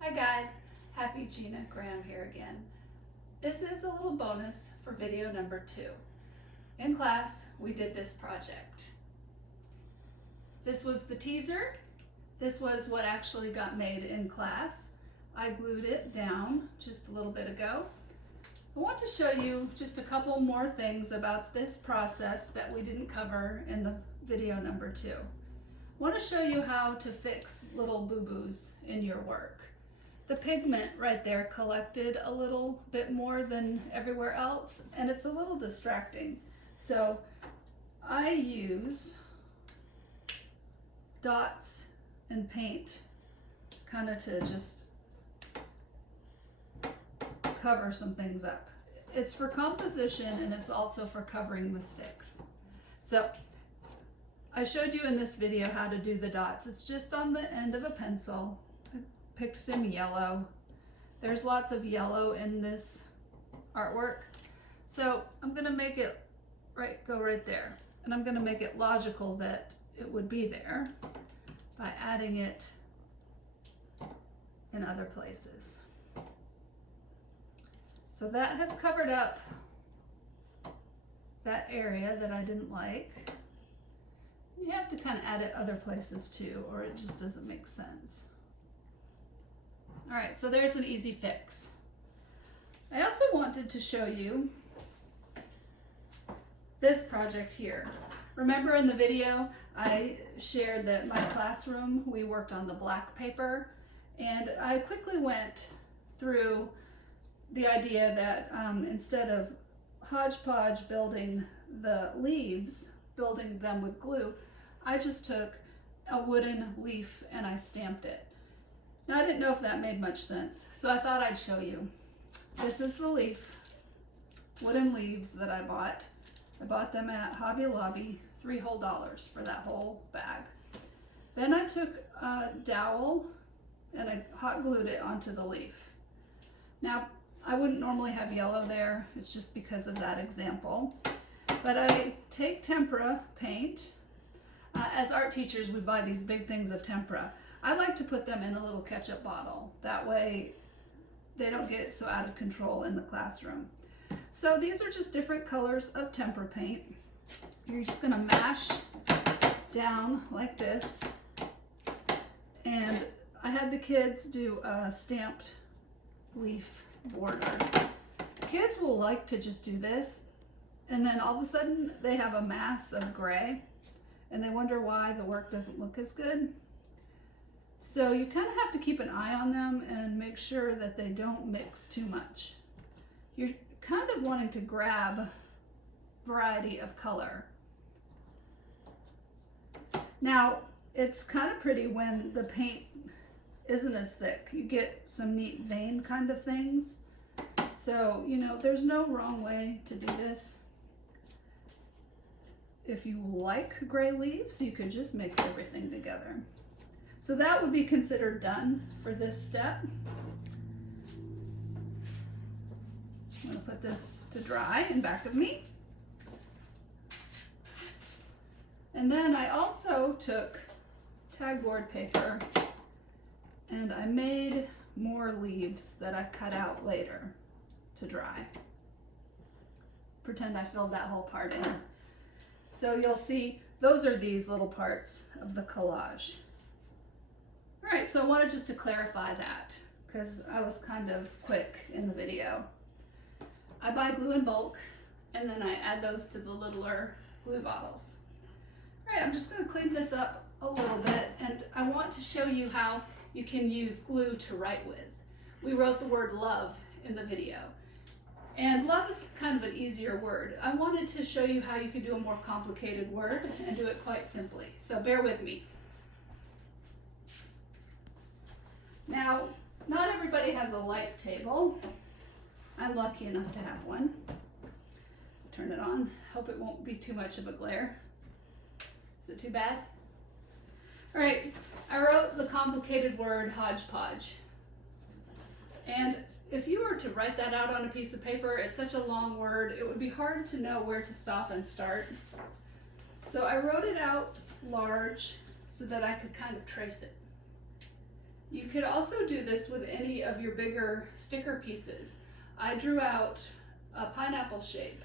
Hi guys, Happy Gina Graham here again. This is a little bonus for video number 2. In class, we did this project. This was the teaser. This was what actually got made in class. I glued it down just a little bit ago. I want to show you just a couple more things about this process that we didn't cover in the video number 2. I want to show you how to fix little boo-boos in your work. The pigment right there collected a little bit more than everywhere else, and it's a little distracting. So I use dots and paint kind of to just cover some things up. It's for composition and it's also for covering mistakes. So I showed you in this video how to do the dots. It's just on the end of a pencil. I picked some yellow. There's lots of yellow in this artwork. So I'm gonna make it go right there. And I'm gonna make it logical that it would be there by adding it in other places. So that has covered up that area that I didn't like. You have to kind of add it other places too, or it just doesn't make sense. All right, so there's an easy fix. I also wanted to show you this project here. Remember in the video, I shared that my classroom, we worked on the black paper, and I quickly went through the idea that instead of Hodgepodge building the leaves, building them with glue, I just took a wooden leaf and I stamped it. Now I didn't know if that made much sense, so I thought I'd show you. This is the leaf, wooden leaves that I bought. I bought them at Hobby Lobby, $3 whole for that whole bag. Then I took a dowel and I hot glued it onto the leaf. Now, I wouldn't normally have yellow there, it's just because of that example. But I take tempera paint. As art teachers, we buy these big things of tempera. I like to put them in a little ketchup bottle. That way they don't get so out of control in the classroom. So these are just different colors of tempera paint. You're just gonna mash down like this. And I had the kids do a stamped leaf border. Kids will like to just do this, and then all of a sudden they have a mass of gray, and they wonder why the work doesn't look as good. So you kind of have to keep an eye on them and make sure that they don't mix too much. You're kind of wanting to grab variety of color. Now, it's kind of pretty when the paint isn't as thick. You get some neat vein kind of things. So, you know, there's no wrong way to do this. If you like gray leaves, you could just mix everything together. So that would be considered done for this step. I'm gonna put this to dry in back of me. And then I also took tagboard paper and I made more leaves that I cut out later to dry. Pretend I filled that whole part in. So you'll see those are these little parts of the collage. All right, so I wanted just to clarify that because I was kind of quick in the video. I buy glue in bulk and then I add those to the littler glue bottles. All right, I'm just gonna clean this up a little bit, and I want to show you how you can use glue to write with. We wrote the word love in the video. And love is kind of an easier word. I wanted to show you how you could do a more complicated word and do it quite simply. So bear with me. Now, not everybody has a light table. I'm lucky enough to have one. Turn it on. Hope it won't be too much of a glare. Is it too bad? All right, I wrote the complicated word hodgepodge. And if you were to write that out on a piece of paper, it's such a long word, it would be hard to know where to stop and start. So I wrote it out large so that I could kind of trace it. You could also do this with any of your bigger sticker pieces. I drew out a pineapple shape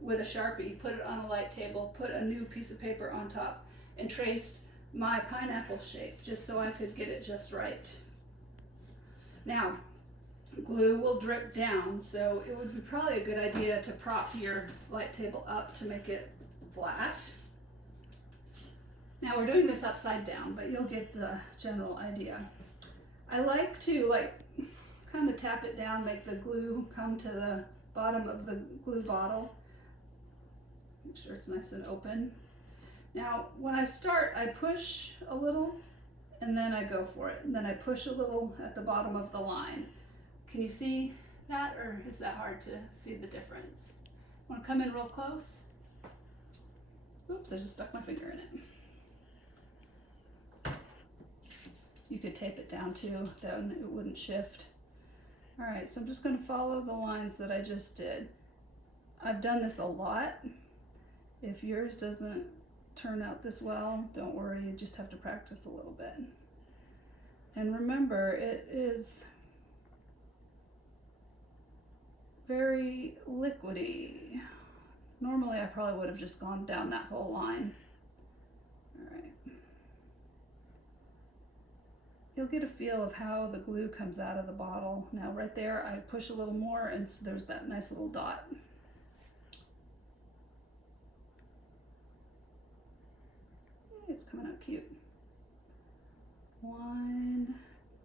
with a Sharpie, put it on a light table, put a new piece of paper on top, and traced my pineapple shape just so I could get it just right. Now, glue will drip down, so it would be probably a good idea to prop your light table up to make it flat. Now we're doing this upside down, but you'll get the general idea. I like to kind of tap it down, make the glue come to the bottom of the glue bottle. Make sure it's nice and open. Now, when I start, I push a little and then I go for it. And then I push a little at the bottom of the line. Can you see that, or is that hard to see the difference? Want to come in real close? Oops, I just stuck my finger in it. You could tape it down too, then it wouldn't shift. All right, so I'm just going to follow the lines that I just did. I've done this a lot. If yours doesn't turn out this well, don't worry, you just have to practice a little bit. And remember, it is very liquidy. Normally I probably would have just gone down that whole line. All right. You'll get a feel of how the glue comes out of the bottle. Now right there, I push a little more and so there's that nice little dot. It's coming out cute. One,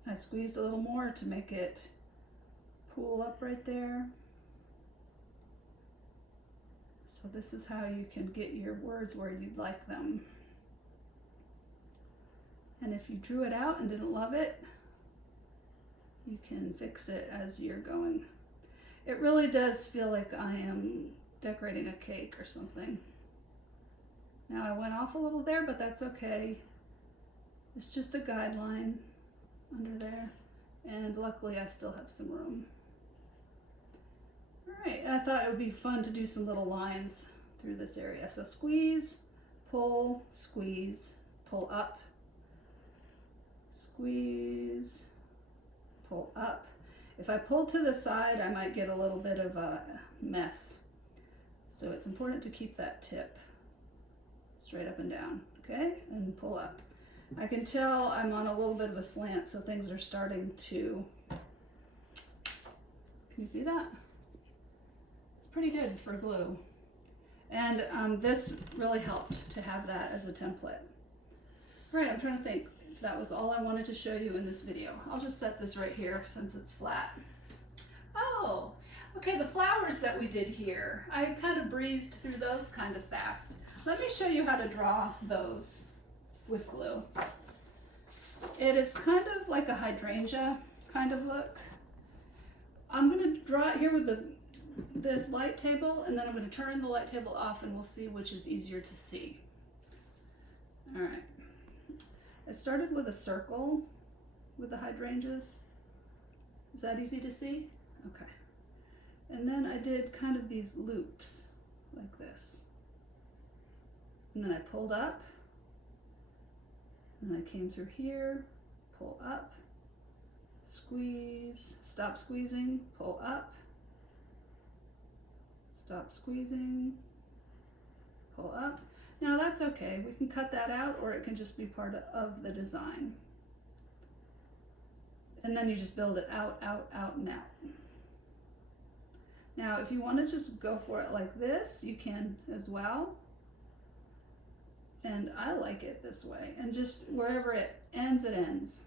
I squeezed a little more to make it pool up right there. So this is how you can get your words where you'd like them. And if you drew it out and didn't love it, you can fix it as you're going. It really does feel like I am decorating a cake or something. Now I went off a little there, but that's okay. It's just a guideline under there. And luckily I still have some room. All right, I thought it would be fun to do some little lines through this area. So squeeze, pull, squeeze, pull up, squeeze, pull up. If I pull to the side, I might get a little bit of a mess. So it's important to keep that tip straight up and down, okay? And pull up. I can tell I'm on a little bit of a slant, so things are starting to, can you see that? It's pretty good for glue. And this really helped to have that as a template. All right, I'm trying to think if that was all I wanted to show you in this video. I'll just set this right here since it's flat. Oh, okay, the flowers that we did here, I kind of breezed through those kind of fast. Let me show you how to draw those with glue. It is kind of like a hydrangea kind of look. I'm going to draw it here with this light table, and then I'm going to turn the light table off and we'll see which is easier to see. All right. I started with a circle with the hydrangeas. Is that easy to see? Okay. And then I did kind of these loops like this. And then I pulled up, and then I came through here, pull up, squeeze, stop squeezing, pull up, stop squeezing, pull up. Now that's okay, we can cut that out or it can just be part of the design. And then you just build it out, out, out, and out. Now if you want to just go for it like this, you can as well. And I like it this way, and just wherever it ends, it ends.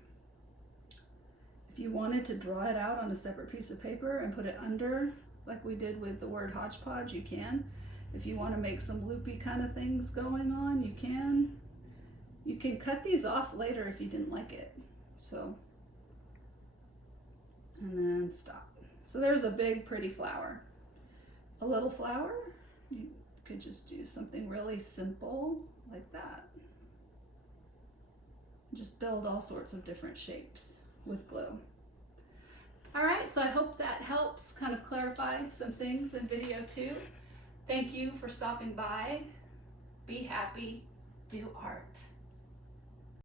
If you wanted to draw it out on a separate piece of paper and put it under, like we did with the word hodgepodge, you can. If you want to make some loopy kind of things going on, you can. You can cut these off later if you didn't like it. So, and then stop. So there's a big pretty flower. A little flower, you could just do something really simple like that. Just build all sorts of different shapes with glue. All right, so I hope that helps kind of clarify some things in video 2. Thank you for stopping by. Be happy, do art.